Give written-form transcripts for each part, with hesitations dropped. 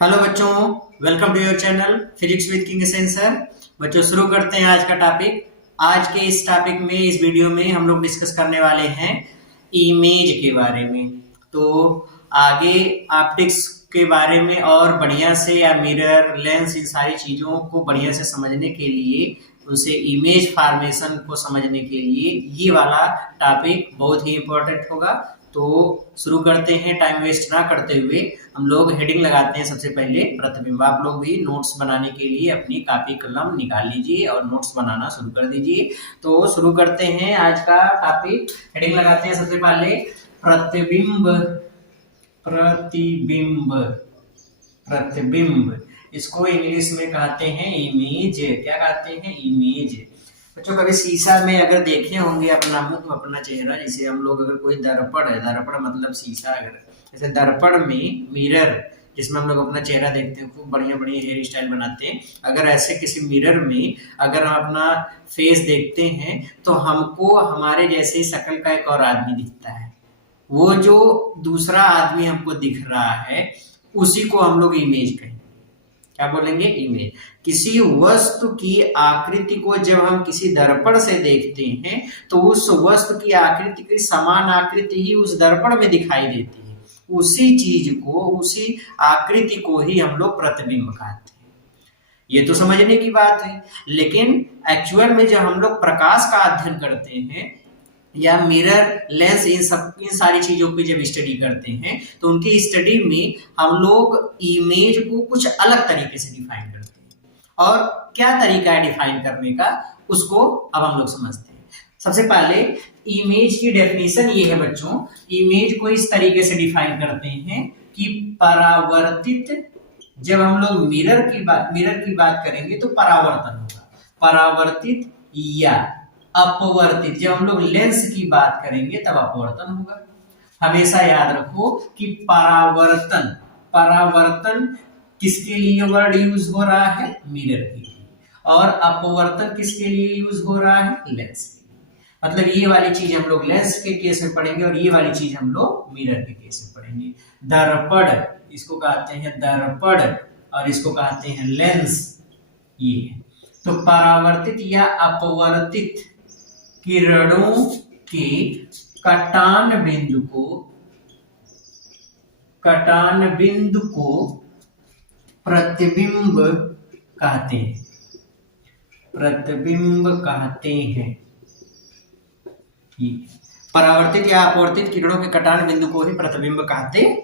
Hello बच्चों, welcome to your channel physics with king sensor. बच्चों शुरू करते हैं आज का टॉपिक। आज के इस टॉपिक में, इस वीडियो में हम लोग डिस्कस करने वाले हैं इमेज के बारे में। तो आगे ऑप्टिक्स के बारे में और बढ़िया से, या मिरर, लेंस, इन सारी चीजों को बढ़िया से समझने के लिए, उनसे इमेज फॉर्मेशन को समझने के लिए ये वाला टॉपिक बहुत ही इंपॉर्टेंट होगा। तो शुरू करते हैं, टाइम वेस्ट ना करते हुए। हम लोग हेडिंग लगाते हैं सबसे पहले प्रतिबिंब। आप लोग भी नोट्स बनाने के लिए अपनी कॉपी कलम निकाल लीजिए और नोट्स बनाना शुरू कर दीजिए। तो शुरू करते हैं आज का टॉपिक। हेडिंग लगाते हैं सबसे पहले प्रतिबिंब। प्रतिबिंब प्रतिबिंब इसको इंग्लिश में कहते हैं इमेज। क्या कहते हैं? इमेज। बच्चों कभी शीशा में अगर देखे होंगे अपना मुंह, अपना चेहरा, जैसे हम लोग अगर कोई दर्पण है, दर्पण मतलब शीशा, अगर जैसे दर्पण में मिरर जिसमें हम लोग अपना चेहरा देखते हैं, खूब बढ़िया बढ़िया हेयर स्टाइल बनाते हैं। अगर ऐसे किसी मिरर में अगर हम अपना फेस देखते हैं तो हमको हमारे जैसे शक्ल का एक और आदमी दिखता है। वो जो दूसरा आदमी हमको दिख रहा है उसी को हम लोग इमेज कहेंगे। क्या बोलेंगे? इमेज। किसी वस्तु की आकृति को जब हम किसी दर्पण से देखते हैं तो उस वस्तु की आकृति की समान आकृति ही उस दर्पण में दिखाई देती है। उसी चीज को, उसी आकृति को ही हम लोग प्रतिबिंब कहते हैं। ये तो समझने की बात है, लेकिन एक्चुअल में जब हम लोग प्रकाश का अध्ययन करते हैं या मिरर, लेंस, इन सारी चीजों की जब स्टडी करते हैं तो उनकी स्टडी में हम लोग इमेज को कुछ अलग तरीके से डिफाइन करते हैं। और क्या तरीका है डिफाइन करने का, उसको अब हम लोग समझते हैं। सबसे पहले इमेज की डेफिनेशन ये है बच्चों। इमेज को इस तरीके से डिफाइन करते हैं कि परावर्तित, जब हम लोग मिरर की बात करेंगे तो परावर्तन होगा। परावर्तित या अपवर्तित, जब हम लोग लेंस की बात करेंगे तब अपवर्तन होगा। हमेशा याद रखो कि परावर्तन, परावर्तन किसके लिए वर्ड यूज हो रहा है? मिरर के लिए। और अपवर्तन किसके लिए यूज हो रहा है? लेंस के लिए। मतलब ये वाली चीज हम लोग लेंस के केस में पढ़ेंगे और ये वाली चीज हम लोग मिरर के केस में पढ़ेंगे। दर्पण, इसको कहते हैं दर्पण, और इसको कहते हैं लेंस। ये है। तो परावर्तित या अपवर्तित किरणों के कटान बिंदु को प्रतिबिंब कहते हैं। प्रतिबिंब कहते हैं। परावर्तित या अपवर्तित किरणों के कटान बिंदु को ही प्रतिबिंब कहते हैं।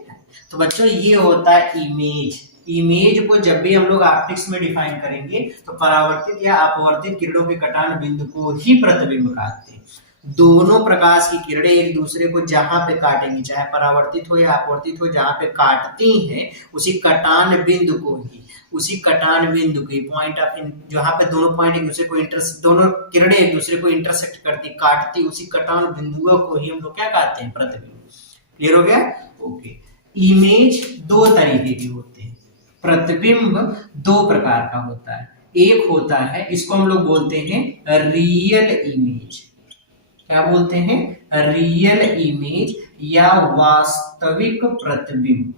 तो बच्चों ये होता है इमेज। इमेज को जब भी हम लोग ऑप्टिक्स में डिफाइन करेंगे तो परावर्तित या अपवर्तित किरणों के कटान बिंदु को ही प्रतिबिंब कहते हैं। दोनों प्रकाश की किरणें एक दूसरे को जहां पे काटेंगी, चाहे परावर्तित हो या अपवर्तित हो, जहां पे काटती हैं उसी कटान बिंदु को ही, उसी कटान बिंदु की पॉइंट ऑफ, जहां पे दोनों पॉइंट एक दूसरे को दोनों किरणें एक दूसरे को इंटरसेक्ट करती, काटती, उसी कटान बिंदुओं को ही हम लोग क्या कहते हैं? प्रतिबिंब। क्लियर हो गया? ओके। इमेज दो तरीके की होते हैं। प्रतिबिंब दो प्रकार का होता है। एक होता है, इसको हम लोग बोलते हैं रियल इमेज। क्या बोलते हैं? रियल इमेज या वास्तविक प्रतिबिंब।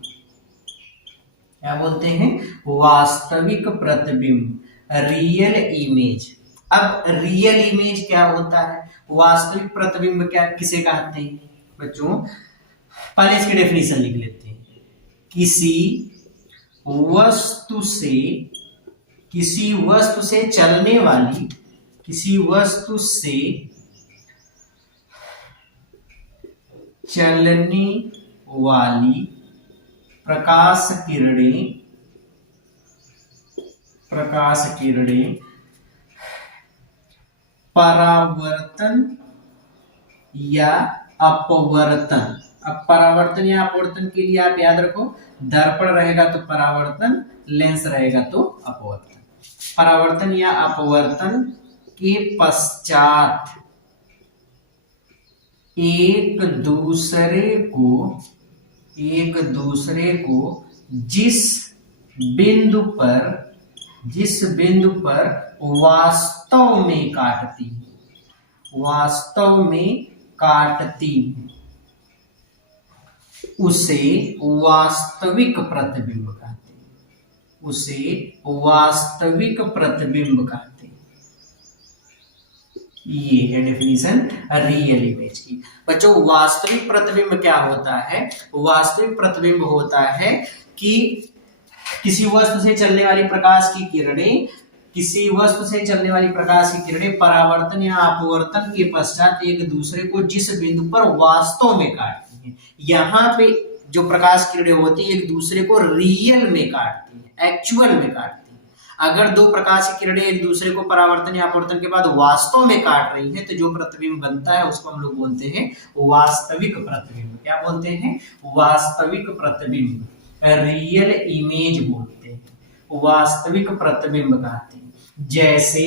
क्या बोलते हैं? वास्तविक प्रतिबिंब, रियल इमेज। अब रियल इमेज क्या होता है, वास्तविक प्रतिबिंब क्या किसे कहते हैं? बच्चों पहले इसकी डेफिनेशन लिख लेते हैं। किसी वस्तु से चलने वाली, किसी वस्तु से चलने वाली प्रकाश किरणें परावर्तन या अपवर्तन। अब परावर्तन या अपवर्तन के लिए आप याद रखो, दर्पण रहेगा तो परावर्तन, लेंस रहेगा तो अपवर्तन। परावर्तन या अपवर्तन के पश्चात एक दूसरे को जिस बिंदु पर वास्तव में काटती उसे वास्तविक प्रतिबिंब कहते हैं। उसे वास्तविक प्रतिबिंब कहते हैं। ये है डेफिनेशन रियल इमेज की। बच्चों वास्तविक प्रतिबिंब क्या होता है? वास्तविक प्रतिबिंब होता है कि किसी वस्तु से चलने वाली प्रकाश की किरणें परावर्तन या अपवर्तन के पश्चात एक दूसरे को जिस बिंदु पर वास्तव में काटती हैं, यहाँ पे जो प्रकाश किरणें होती है एक दूसरे को रियल में काटती है, एक्चुअल में काटती है। अगर दो प्रकाश की किरणें एक दूसरे को परावर्तन या अपवर्तन के बाद वास्तव में काट रही हैं, तो जो प्रतिबिंब बनता है उसको हम लोग बोलते हैं वास्तविक प्रतिबिंब। क्या बोलते हैं? वास्तविक प्रतिबिंब, रियल इमेज बोलते हैं, वास्तविक प्रतिबिंब कहते हैं। जैसे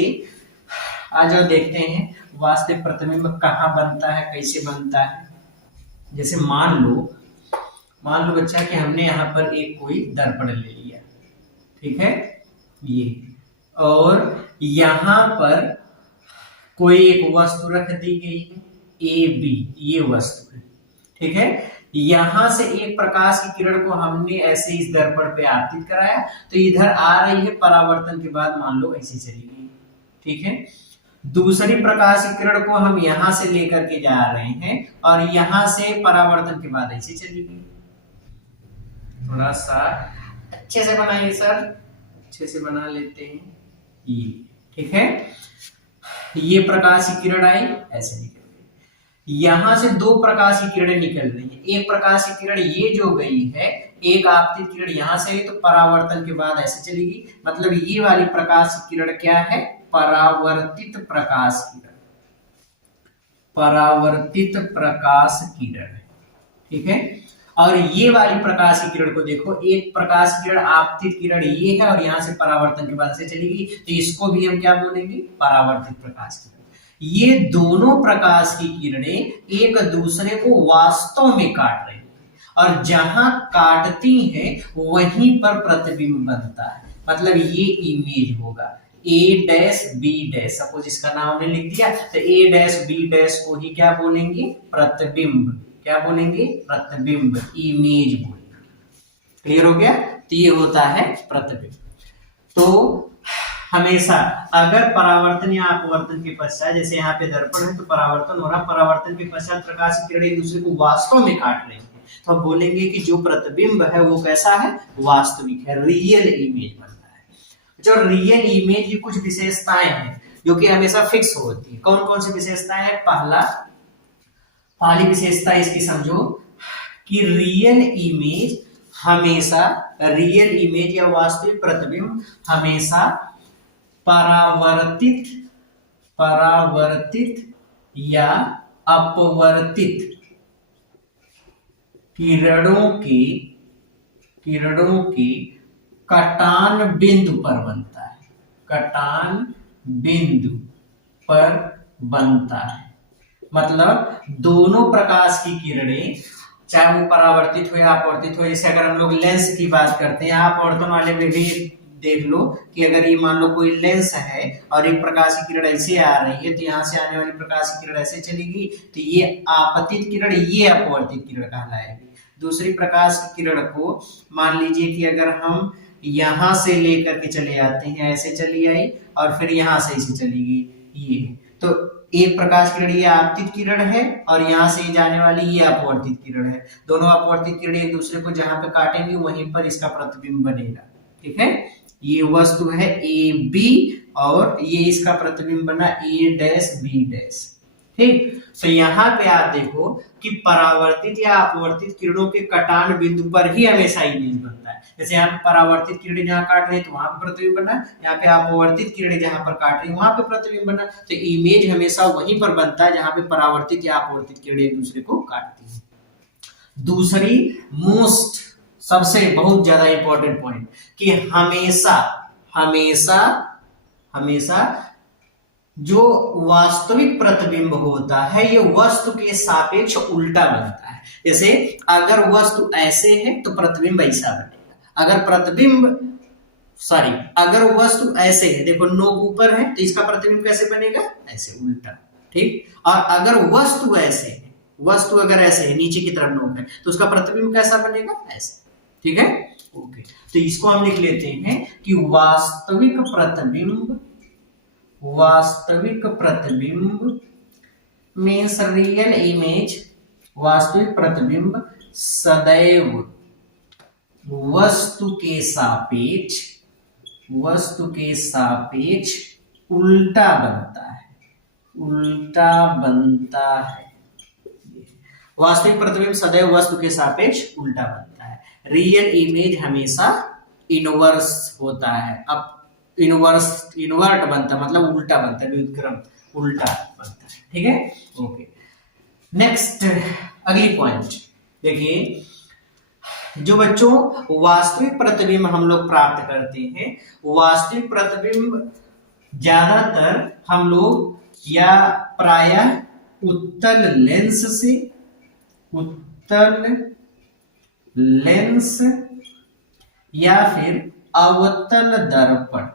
आज देखते हैं वास्तविक प्रतिबिंब कहाँ बनता है, कैसे बनता है। जैसे मान लो बच्चा कि हमने यहाँ पर एक कोई दर्पण ले लिया, ठीक है, ये, और यहाँ पर कोई एक वस्तु रख दी गई है ए बी, ये वस्तु है, ठीक है। यहां से एक प्रकाश की किरण को हमने ऐसे इस दर्पण पे आपतित कराया, तो इधर आ रही है, परावर्तन के बाद मान लो ऐसे चली गई, ठीक है। दूसरी प्रकाश की किरण को हम यहां से लेकर के जा रहे हैं और यहां से परावर्तन के बाद ऐसे चली गई। थोड़ा सा अच्छे से बनाइए सर, अच्छे से बना लेते हैं ये, ठीक है। ये प्रकाश की किरण आई, ऐसे निकल गई। यहां से दो प्रकाश की किरणें निकल रही हैं। एक प्रकाश की किरण ये जो गई है, एक आपतित किरण यहां से आई, तो परावर्तन के बाद ऐसे चलेगी। मतलब ये वाली प्रकाश की किरण क्या है? परावर्तित प्रकाश किरण, परावर्तित प्रकाश किरण, ठीक है। और ये वाली प्रकाश की किरण को देखो, एक प्रकाश की किरण आपतित किरण ये है और यहां से परावर्तन के बाद से चलेगी, तो इसको भी हम क्या बोलेंगे? परावर्तित प्रकाश किरण। ये दोनों प्रकाश की किरणें एक दूसरे को वास्तव में काट रही हैं और जहां काटती हैं वहीं पर प्रतिबिंब बनता है। मतलब ये इमेज होगा ए डैश बी डैश, सपोज इसका नाम हमने लिख दिया, तो ए डैश बी डैश को ही क्या बोलेंगे? प्रतिबिंब। क्या बोलेंगे? प्रतिबिंब, इमेज बोलेंगे। क्लियर हो गया? तो ये होता है प्रतिबिंब। तो हमेशा अगर परावर्तन या अपवर्तन के पश्चात, जैसे यहाँ पे दर्पण है तो परावर्तन हो रहा, परावर्तन के पश्चात प्रकाश की किरणें एक दूसरे को वास्तव में काट रही है, तो हम बोलेंगे कि जो प्रतिबिंब है वो कैसा है? वास्तविक है, रियल इमेज बनता है। जो रियल इमेज की कुछ विशेषताएं हैं जो कि हमेशा फिक्स होती है। कौन कौन सी विशेषताएं हैं? पहली विशेषता इसकी समझो कि रियल इमेज या वास्तविक प्रतिबिंब हमेशा परावर्तित या अपवर्तित किरणों के कटान बिंदु पर बनता है, कटान बिंदु पर बनता है। मतलब दोनों प्रकाश की किरणें, चाहे वो परावर्तित हो या अपवर्तित हो, जैसे अगर हम लोग लेंस की बात करते हैं, आप अपवर्तन वाले में भी देख लो कि अगर ये मान लो कोई लेंस है और एक प्रकाश की किरण ऐसे आ रही है, तो यहाँ से आने वाली प्रकाश की किरण ऐसे चलेगी, तो ये आपतित किरण, ये अपवर्तित किरण कहलाएगी। दूसरी प्रकाश की किरण को मान लीजिए कि अगर हम यहाँ से लेकर के चले आते हैं, ऐसे चली आई और फिर यहाँ से ऐसे चली गई, ये तो एक प्रकाश किरण ये आपतित किरण है और यहाँ से जाने वाली ये अपवर्तित किरण है। दोनों अपवर्तित किरण एक दूसरे को जहां पे काटेंगे वहीं पर इसका प्रतिबिंब बनेगा, ठीक है। ये वस्तु है ए बी और ये इसका प्रतिबिंब बना ए डैश बी डैश, ठीक। तो यहाँ पे आप देखो कि परावर्तित या अपवर्तित किरणों के कटान बिंदु पर ही हमेशा इमेज बनता है। जैसे यहाँ पे परावर्तित किरणें जहाँ काट रही है तो वहां पर प्रतिबिंब बना, यहाँ पे अपवर्तित किरणें जहां पर काट रही है वहां पे प्रतिबिंब बना। तो इमेज हमेशा वहीं पर बनता है जहां पे परावर्तित या अपवर्तित किरणें एक दूसरे को काटती है। दूसरी मोस्ट सबसे बहुत ज्यादा इंपॉर्टेंट पॉइंट कि हमेशा जो वास्तविक प्रतिबिंब होता है ये वस्तु के सापेक्ष उल्टा बनता है। जैसे अगर वस्तु ऐसे है तो प्रतिबिंब ऐसा बनेगा। अगर वस्तु ऐसे है, देखो नोक ऊपर है तो इसका प्रतिबिंब कैसे बनेगा? ऐसे उल्टा, ठीक। और अगर वस्तु ऐसे है, वस्तु अगर ऐसे है, नीचे की तरफ नोक है, तो उसका प्रतिबिंब कैसा बनेगा? ऐसे। ठीक है, ओके। तो इसको हम लिख लेते हैं कि वास्तविक प्रतिबिंब मीन्स रियल इमेज, वास्तविक प्रतिबिंब सदैव वस्तु के सापेक्ष उल्टा बनता है। वास्तविक प्रतिबिंब सदैव वस्तु के सापेक्ष उल्टा बनता है। रियल इमेज हमेशा इनवर्स होता है। अब इनवर्ट बनता है मतलब उल्टा बनता है, व्युत्क्रम उल्टा बनता है, ठीक है, ओके। नेक्स्ट अगली पॉइंट देखिए, जो बच्चों वास्तविक प्रतिबिंब हम लोग प्राप्त करते हैं, वास्तविक प्रतिबिंब ज्यादातर हम लोग या प्रायः उत्तल लेंस या फिर अवतल दर्पण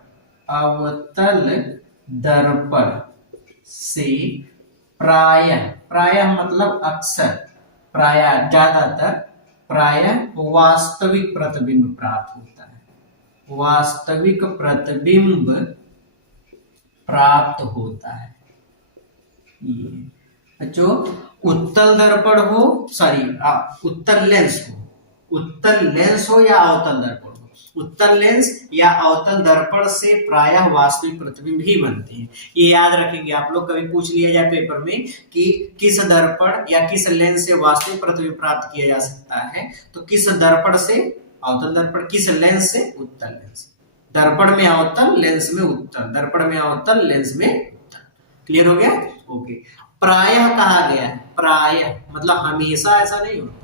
से प्रायः मतलब अक्सर, प्रायः ज्यादातर, प्रायः वास्तविक प्रतिबिंब प्राप्त होता है। वास्तविक प्रतिबिंब प्राप्त होता है। बच्चों उत्तल दर्पण हो, उत्तल लेंस हो या अवतल दर्पण हो, उत्तल लेंस या अवतल दर्पण से प्रायः वास्तविक प्रतिबिंब ही बनते हैं। ये याद रखेंगे आप लोग, कभी पूछ लिया जाए पेपर में कि किस दर्पण या किस लेंस से वास्तविक प्रतिबिंब प्राप्त किया जा सकता है, तो किस दर्पण से अवतल दर्पण, किस लेंस से उत्तल लेंस। दर्पण में अवतल, लेंस में उत्तल, दर्पण में अवतल, लेंस में उत्तल। क्लियर हो गया, ओके। प्रायः कहा गया है, प्रायः मतलब हमेशा ऐसा नहीं होता,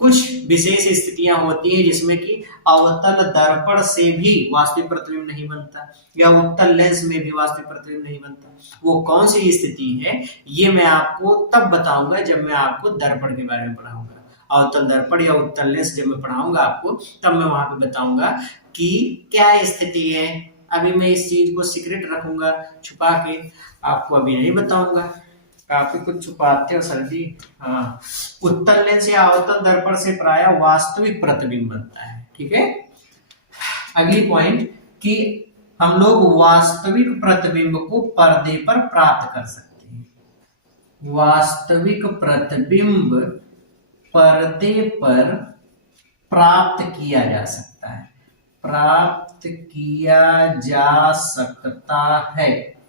कुछ विशेष स्थितियां होती हैं जिसमें कि अवतल दर्पण से भी वास्तविक प्रतिबिंब नहीं बनता या उत्तल लेंस में भी वास्तविक प्रतिबिंब नहीं बनता। वो कौन सी स्थिति है ये मैं आपको तब बताऊंगा जब मैं आपको दर्पण के बारे में पढ़ाऊंगा। अवतल दर्पण या उत्तल लेंस जब मैं पढ़ाऊंगा आपको, तब मैं वहां पे बताऊंगा कि क्या स्थिति है। अभी मैं इस चीज को सीक्रेट रखूंगा, छुपा के आपको अभी नहीं बताऊंगा। काफी कुछ छुपाते हो सर जी। हाँ, उत्तल लेंस या अवतल दर्पण से प्रायः वास्तविक प्रतिबिंब बनता है, ठीक है। अगली पॉइंट कि हम लोग वास्तविक प्रतिबिंब को पर्दे पर प्राप्त कर सकते हैं। वास्तविक प्रतिबिंब पर्दे पर प्राप्त किया जा सकता है, प्राप्त किया जा सकता है।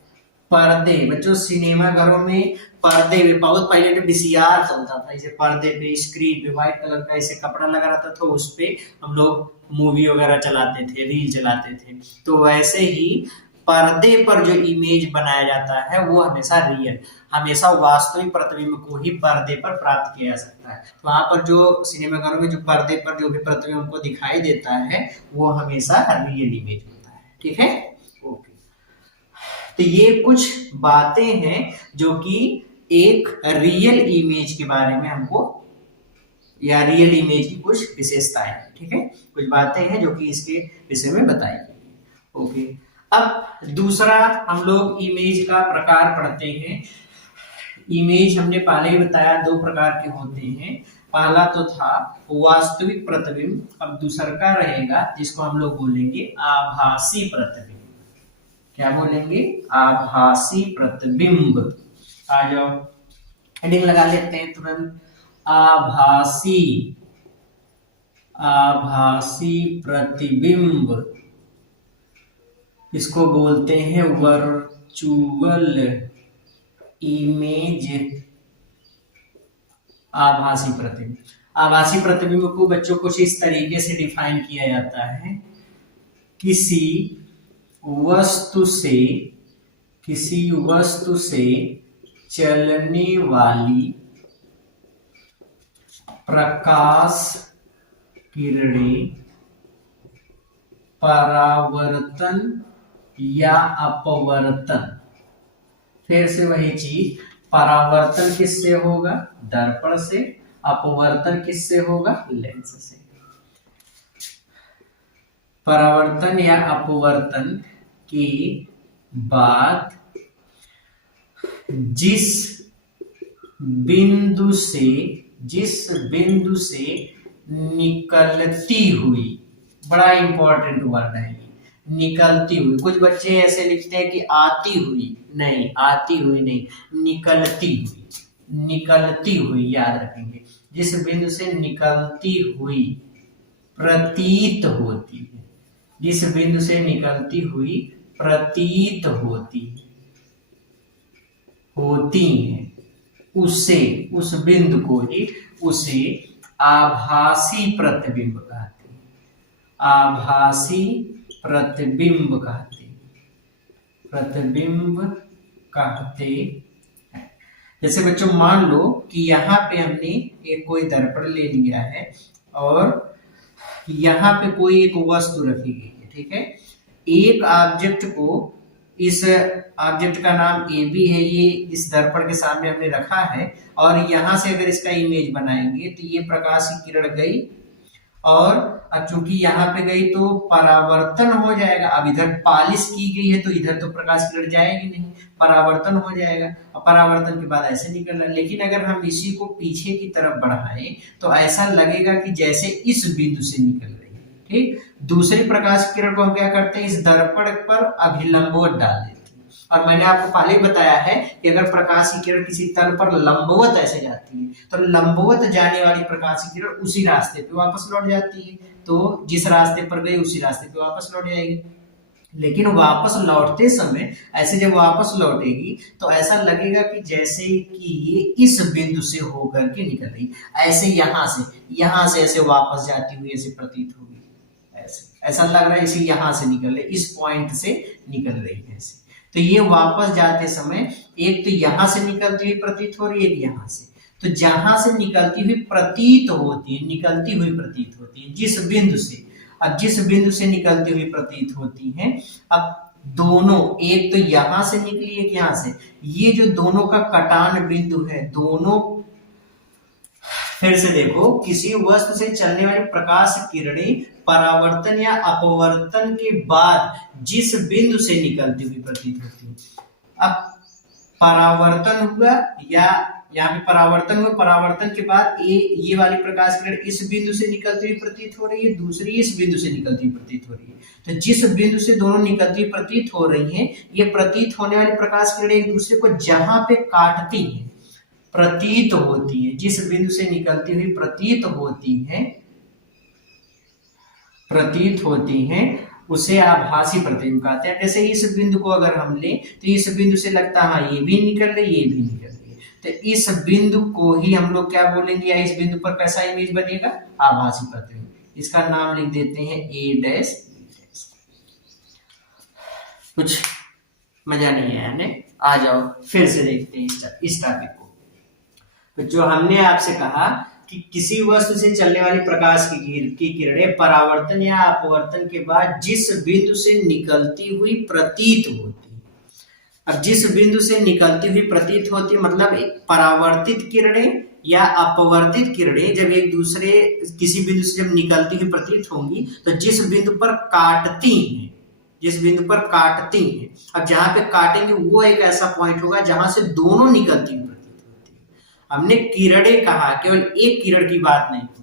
पर्दे, बच्चों सिनेमा घरों में पर्दे भी बहुत पहले तो VCR चलता था, इसे पर्दे पे स्क्रीन पे व्हाइट कलर का ऐसे कपड़ा लगा रहता था, उस पे हम लोग मूवी वगैरह चलाते थे, रील चलाते थे। तो वैसे ही पर्दे पर जो इमेज बनाया जाता है वो हमेशा रियल, हमेशा वास्तविक प्रतिबिंब को ही पर्दे पर प्राप्त किया जा सकता है। तो वहां पर जो सिनेमा घरों में जो पर्दे पर जो भी प्रतिबिंब हमको दिखाई देता है वो हमेशा रियल इमेज होता है, ठीक है, ओके। तो ये कुछ बातें हैं जो कि एक रियल इमेज के बारे में हमको, या रियल इमेज की कुछ विशेषताएं हैं, ठीक है, कुछ बातें हैं जो कि इसके विषय में बताई गई। ओके, अब दूसरा हम लोग इमेज का प्रकार पढ़ते हैं। इमेज हमने पहले ही बताया 2 प्रकार के होते हैं। पहला तो था वास्तविक प्रतिबिंब, अब दूसरा का रहेगा जिसको हम लोग बोलेंगे आभासी प्रतिबिंब। क्या बोलेंगे? आभासी प्रतिबिंब। आ जाओ, हेडिंग लगा लेते हैं तुरंत। आभासी प्रतिबिंब, इसको बोलते हैं वर्चुअल इमेज। आभासी प्रतिबिंब, आभासी प्रतिबिंब को बच्चों कुछ इस तरीके से डिफाइन किया जाता है। किसी वस्तु से चलने वाली प्रकाश किरणें परावर्तन या अपवर्तन, फिर से वही चीज, परावर्तन किससे होगा? दर्पण से। अपवर्तन किससे होगा? लेंस से। परावर्तन या अपवर्तन की बात जिस बिंदु से निकलती हुई, बड़ा इंपॉर्टेंट वर्ड है निकलती हुई। कुछ बच्चे ऐसे लिखते हैं कि आती हुई, नहीं, आती हुई नहीं, निकलती हुई, निकलती हुई याद रखेंगे। जिस बिंदु से निकलती हुई प्रतीत होती है, जिस बिंदु से निकलती हुई प्रतीत होती है, उसे, उस बिंदु को ही उसे आभासी प्रतिबिंब कहते हैं, आभासी प्रतिबिंब कहते, प्रतिबिंब कहते हैं। जैसे बच्चों मान लो कि यहाँ पे हमने एक कोई दर्पण ले लिया है और यहाँ पे कोई एक वस्तु रखी गई है, ठीक है। एक ऑब्जेक्ट को, इस ऑब्जेक्ट का नाम ए बी है, ये इस दर्पण के सामने हमने रखा है और यहाँ से अगर इसका इमेज बनाएंगे तो ये प्रकाश की किरण गई और अब चूंकि यहाँ पे गई तो परावर्तन हो जाएगा। अब इधर पालिश की गई है तो इधर तो प्रकाश की किरण जाएगी नहीं, परावर्तन हो जाएगा और परावर्तन के बाद ऐसे निकल रहा है। लेकिन अगर हम इसी को पीछे की तरफ बढ़ाएं तो ऐसा लगेगा कि जैसे इस बिंदु से निकल रही है, ठीक। दूसरी प्रकाश की किरण को हम क्या करते हैं, इस दर्पण पर अभिलंबवत डाल देते हैं। और मैंने आपको पहले ही बताया है कि अगर प्रकाश की किरण किसी तल पर लंबवत ऐसे जाती है तो लंबवत जाने वाली प्रकाश की किरण उसी रास्ते पे वापस लौट जाती है, तो जिस रास्ते पर गई उसी रास्ते पे वापस लौट जाएगी। लेकिन वापस लौटते समय ऐसे जब वापस लौटेगी तो ऐसा लगेगा कि जैसे कि ये इस बिंदु से होकर के निकल रही, ऐसे यहाँ से ऐसे वापस जाती हुई ऐसे प्रतीत होगी, ऐसे ऐसा लग रहा है इसे यहाँ से निकल रही, इस पॉइंट से निकल रही है ऐसे। तो ये वापस जाते समय एक तो यहाँ से निकलती हुई प्रतीत हो रही है, एक यहाँ से, तो जहां से निकलती हुई प्रतीत होती है, निकलती हुई प्रतीत होती है जिस बिंदु से, अब जिस बिंदु से निकलती हुई प्रतीत होती है, अब दोनों, एक तो यहां से निकली एक यहाँ से, ये जो दोनों का कटान बिंदु है, दोनों, फिर से देखो, किसी वस्तु से चलने वाली प्रकाश किरणें परावर्तन या अपवर्तन के बाद जिस बिंदु से निकलती हुई प्रतीत होती है। अब परावर्तन हुआ या यहाँ पे परावर्तन हुआ, परावर्तन के बाद ये वाली प्रकाश किरण इस बिंदु से निकलती हुई प्रतीत हो रही है, दूसरी इस बिंदु से निकलती हुई प्रतीत हो रही है। तो जिस बिंदु से दोनों निकलती हुई प्रतीत हो रही हैं, ये प्रतीत होने वाली प्रकाश किरण एक दूसरे को जहां पे काटती हैं प्रतीत होती है, जिस बिंदु से निकलती हुई प्रतीत होती हैं उसे आभासी प्रतिबिंब कहते हैं। जैसे इस बिंदु को अगर हम लें तो इस बिंदु से लगता है हाँ ये भी निकल रही, ये भी निकल रही है, तो इस बिंदु को ही हम लोग क्या बोलेंगे, या इस बिंदु पर कैसा इमेज बनेगा, आभासी प्रतिबिंब। इसका नाम लिख देते हैं ए डैश। कुछ मजा नहीं आया ने, आ जाओ फिर से देखते हैं इस टॉपिक को। तो जो हमने आपसे कहा कि किसी वस्तु से चलने वाली प्रकाश की किरणें परावर्तन या अपवर्तन के बाद जिस बिंदु से निकलती हुई प्रतीत होती, अब जिस बिंदु से निकलती हुई प्रतीत होती मतलब परावर्तित किरणें या अपवर्तित किरणें जब एक दूसरे किसी बिंदु से जब निकलती हुई प्रतीत होंगी तो जिस बिंदु पर काटती हैं, जिस बिंदु पर काटती हैं, अब जहां पे काटेंगे वो एक ऐसा पॉइंट होगा जहां से दोनों निकलती हुई प्रतीत होती है। हमने किरणें कहा, केवल एक किरण की बात नहीं होती।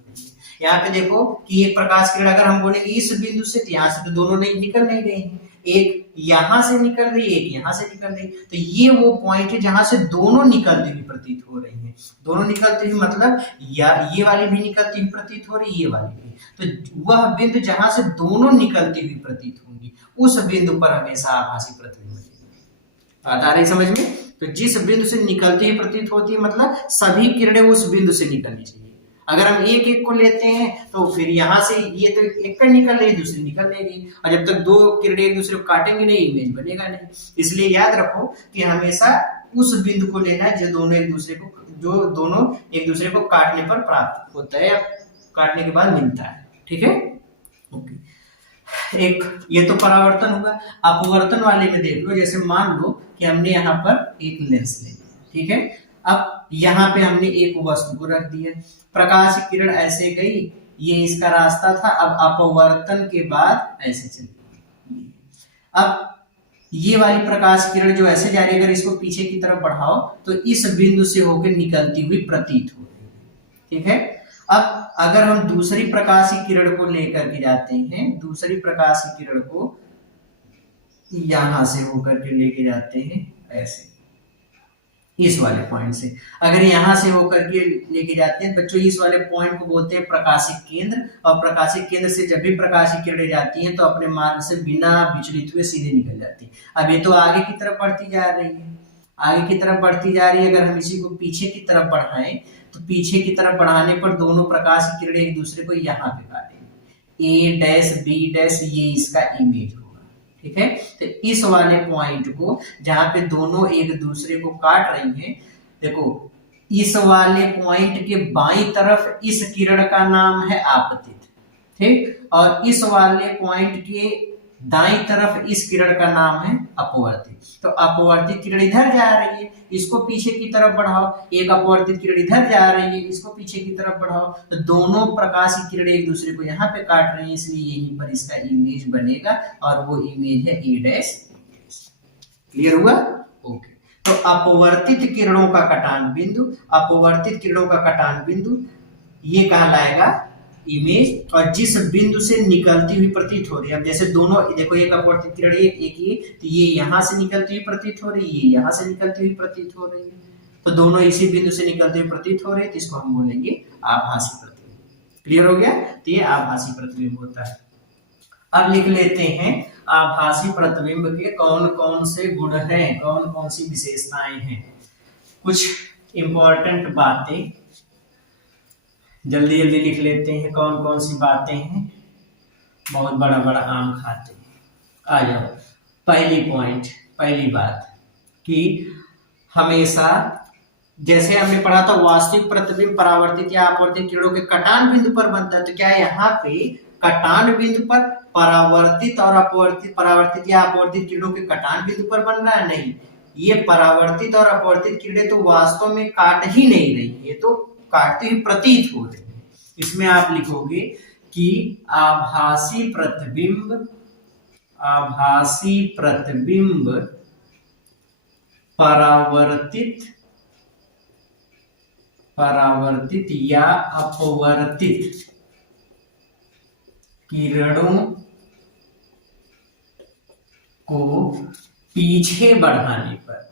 यहाँ पे देखो कि एक प्रकाश किरण अगर हम बोलेंगे इस बिंदु से, तो यहाँ से तो दोनों नहीं निकल नहीं रही हैं, एक यहां से निकल रही है, एक यहां से निकल रही, तो ये वो पॉइंट है जहां से दोनों निकलती हुई प्रतीत हो रही हैं। दोनों निकलती हुई मतलब या ये वाली भी निकलती हुई प्रतीत हो रही है, ये वाली भी, तो वह बिंदु जहां से दोनों निकलती हुई प्रतीत होंगी उस बिंदु पर हमेशा आभासी प्रतिबिंब मिलेगा। बात आ रही समझ में? तो जिस बिंदु से निकलती हुई प्रतीत होती है मतलब सभी किरणें उस बिंदु से निकलनी चाहिए। अगर हम एक एक को लेते हैं तो फिर यहाँ से ये तो एक का निकल रही, दूसरी निकल लेगी, और जब तक दो किरणें एक दूसरे को काटेंगे नहीं, इमेज बनेगा नहीं। इसलिए याद रखो कि हमेशा उस बिंदु को लेना है जो दोनों एक दूसरे को काटने पर प्राप्त होता है या काटने के बाद मिलता है। ठीक है, ओके। एक ये तो परावर्तन होगा। अपवर्तन वाले में देख लो, जैसे मान लो कि हमने यहाँ पर एक लेंस ले लिया, ठीक है। अब यहाँ पे हमने एक वस्तु को रख दिया, प्रकाश की किरण ऐसे गई, ये इसका रास्ता था, अब अपवर्तन के बाद ऐसे चली। अब ये वाली प्रकाश किरण जो ऐसे जा रही है, अगर इसको पीछे की तरफ बढ़ाओ तो इस बिंदु से होकर निकलती हुई प्रतीत हो रही है, ठीक है। अब अगर हम दूसरी प्रकाशीय किरण को लेकर के जाते हैं, दूसरी प्रकाशीय किरण को यहां से होकर के लेके जाते हैं ऐसे, इस वाले पॉइंट से अगर यहां से होकर के लेके जाते हैं बच्चों, इस वाले पॉइंट को बोलते हैं प्रकाशिक केंद्र। और प्रकाशिक केंद्र से जब भी प्रकाशिक किरणें जाती हैं तो अपने मार्ग से बिना विचलित हुए सीधे निकल जाती है। अब ये तो आगे की तरफ बढ़ती जा रही है, आगे की तरफ बढ़ती जा रही है। अगर हम इसी को पीछे की तरफ बढ़ाएं तो पीछे की तरफ बढ़ाने पर दोनों प्रकाशिक किरणें एक दूसरे को यहाँ पे काटेंगे, ए डैश बी डैश, ये इसका इमेज होगा। ठीक है, तो इस वाले पॉइंट को जहां पे दोनों एक दूसरे को काट रही हैं, देखो इस वाले पॉइंट के बाईं तरफ इस किरण का नाम है आपतित, ठीक, और इस वाले पॉइंट के दाईं तरफ इस किरण का नाम है अपवर्तित। तो अपवर्तित किरण इधर जा रही है, इसको पीछे की तरफ बढ़ाओ, एक अपवर्तित किरण इधर जा रही है, इसको पीछे की तरफ बढ़ाओ, तो दोनों प्रकाश की किरणें एक दूसरे को यहाँ पे काट रही है, इसलिए यहीं पर इसका इमेज बनेगा और वो इमेज है ए डैश। क्लियर हुआ? ओके। तो अपवर्तित किरणों का कटान बिंदु, अपवर्तित किरणों का कटान बिंदु ये कहलाएगा इमेज, और जिस बिंदु से निकलती हुई प्रतीत हो रही है, अब जैसे दोनों देखो, एक अपवर्तित किरण एक ये, तो ये यहां से निकलती हुई प्रतीत हो रही है, ये यहां से निकलती हुई प्रतीत हो रही है, तो दोनों इसी बिंदु से निकलते हुए प्रतीत हो रहे हैं, तो इसको हम बोलेंगे आभासी प्रतिबिंब। क्लियर हो गया? तो ये आभासी प्रतिबिंब होता है। अब लिख लेते हैं आभासी प्रतिबिंब के कौन कौन से गुण हैं, कौन कौन सी विशेषताएं हैं। कुछ इंपॉर्टेंट बातें जल्दी जल्दी लिख लेते हैं, कौन कौन सी बातें हैं। बहुत बड़ा बड़ा आम खाते हैं। आ जाओ, पहली पॉइंट, पहली बात कि हमेशा जैसे हमने पढ़ा था वास्तविक प्रतिबिंब परावर्तित या अपवर्तित किरणों के कटान बिंदु पर बनता है, तो क्या यहाँ पे कटान बिंदु पर परावर्तित और अपवर्तित, परावर्तित या अपवर्तित किरणों के कटान बिंदु पर बन रहा है? नहीं, ये परावर्तित और अपवर्तित किरणें तो वास्तव में काट ही नहीं रही, ये तो काटती हुई प्रतीत हो रही है। इसमें आप लिखोगे कि आभासी प्रतिबिंब, आभासी प्रतिबिंब परावर्तित, परावर्तित या अपवर्तित किरणों को पीछे बढ़ाने पर,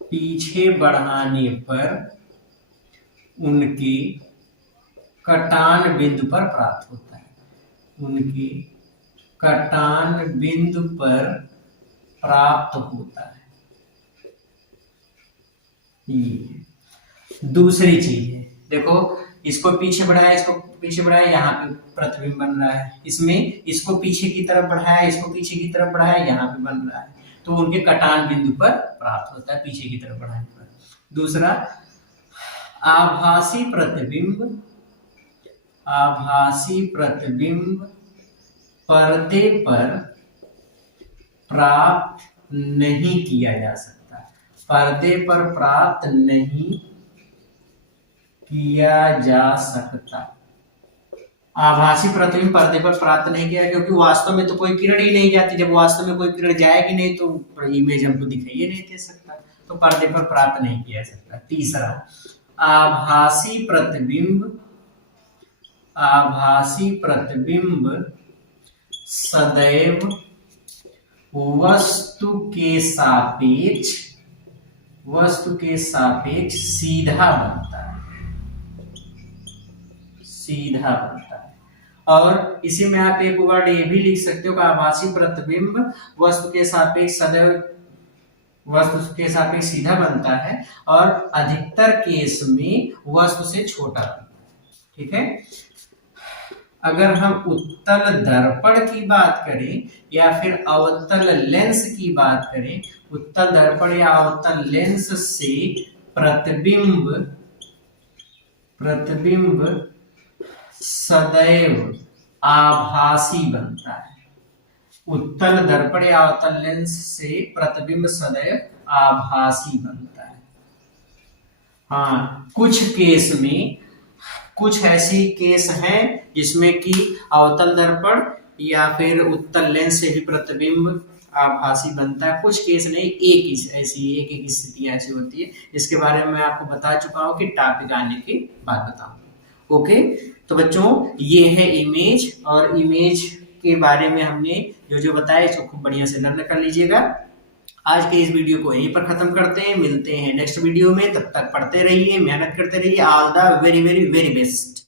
पीछे बढ़ाने पर उनके कटान बिंदु पर प्राप्त होता है, उनके कटान बिंदु पर प्राप्त होता है। ये दूसरी चीज है, देखो इसको पीछे बढ़ाया, इसको पीछे बढ़ाया, यहाँ पे प्रतिबिंब बन रहा है, इसमें इसको पीछे की तरफ बढ़ाया, इसको पीछे की तरफ बढ़ाया, यहाँ पे बन रहा है, तो उनके कटान बिंदु पर प्राप्त होता है पीछे की तरफ बढ़ाने पर। दूसरा, आभासी प्रतिबिंब, आभासी प्रतिबिंब पर्दे पर प्राप्त नहीं किया जा सकता, पर्दे पर प्राप्त नहीं किया जा सकता। आभासी प्रतिबिंब पर्दे पर प्राप्त नहीं किया, क्योंकि वास्तव में तो कोई किरण ही नहीं जाती, जब वास्तव में कोई किरण जाएगी नहीं तो इमेज हमको दिखाई नहीं दे सकता, तो पर्दे पर प्राप्त नहीं किया जा सकता। तीसरा, आभासी प्रतिबिंब, आभासी प्रतिबिंब सदैव वस्तु के सापेक्ष, वस्तु के सापेक्ष सीधा बनता है, सीधा बनता है। और इसी में आप एक वर्ड ये भी लिख सकते हो कि आभासी प्रतिबिंब वस्तु के सापेक्ष सदैव, वस्तु के सापेक्ष सीधा बनता है और अधिकतर केस में वस्तु से छोटा बनता है। ठीक है, अगर हम उत्तल दर्पण की बात करें या फिर अवतल लेंस की बात करें, उत्तल दर्पण या अवतल लेंस से प्रतिबिंब, प्रतिबिंब सदैव आभासी बनता है। उत्तल दर्पण या अवतल लेंस से प्रतिबिंब सदैव आभासी बनता है। हाँ, कुछ केस में, कुछ ऐसी केस हैं जिसमें कि अवतल दर्पण या फिर उत्तल लेंस से भी प्रतिबिंब आभासी बनता है, कुछ केस नहीं, एक ऐसी एक एक स्थितियां ऐसी होती है, इसके बारे में मैं आपको बता चुका हूं कि टॉपिक आने के बाद बताऊंगा। ओके, तो बच्चों ये है इमेज, और इमेज के बारे में हमने जो जो बताया इसको खूब बढ़िया से लर्न कर लीजिएगा। आज के इस वीडियो को यहीं पर खत्म करते हैं, मिलते हैं नेक्स्ट वीडियो में, तब तक पढ़ते रहिए, मेहनत करते रहिए। All the very very very best.